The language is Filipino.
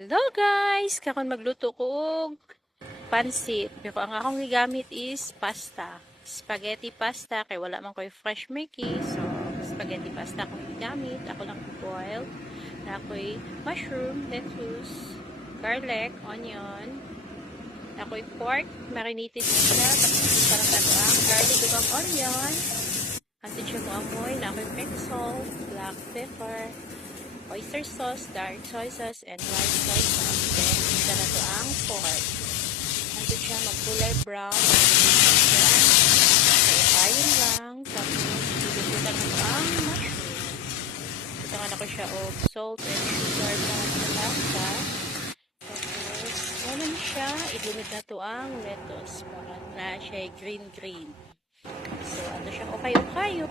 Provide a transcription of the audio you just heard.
Hello guys! Kakon magluto ko og pansit. Pero ang akong gigamit is pasta. Spaghetti pasta. Kay wala man ko'y fresh Mickey. So, spaghetti pasta akong gigamit. Ako lang boil. Na ako'y mushroom, lettuce, garlic, onion. Na ako'y pork. Marinated na siya. Tapos parang nato ang garlic ug ang onion. Antin siya mo amoy. Na ako'y pink salt, black pepper, oyster sauce, dark soy sauce, and white soy sauce. Then, isa na to ang pork. Nandito siya magkulay brown. So, kain lang. Tapos, ilututan na to ang mushroom. Ilututan ako siya o salt and sugar na sa lasa. Tapos, ano na siya, ilumit na to ang lettuce para na siya green-green. So, ano siya, okay-okay.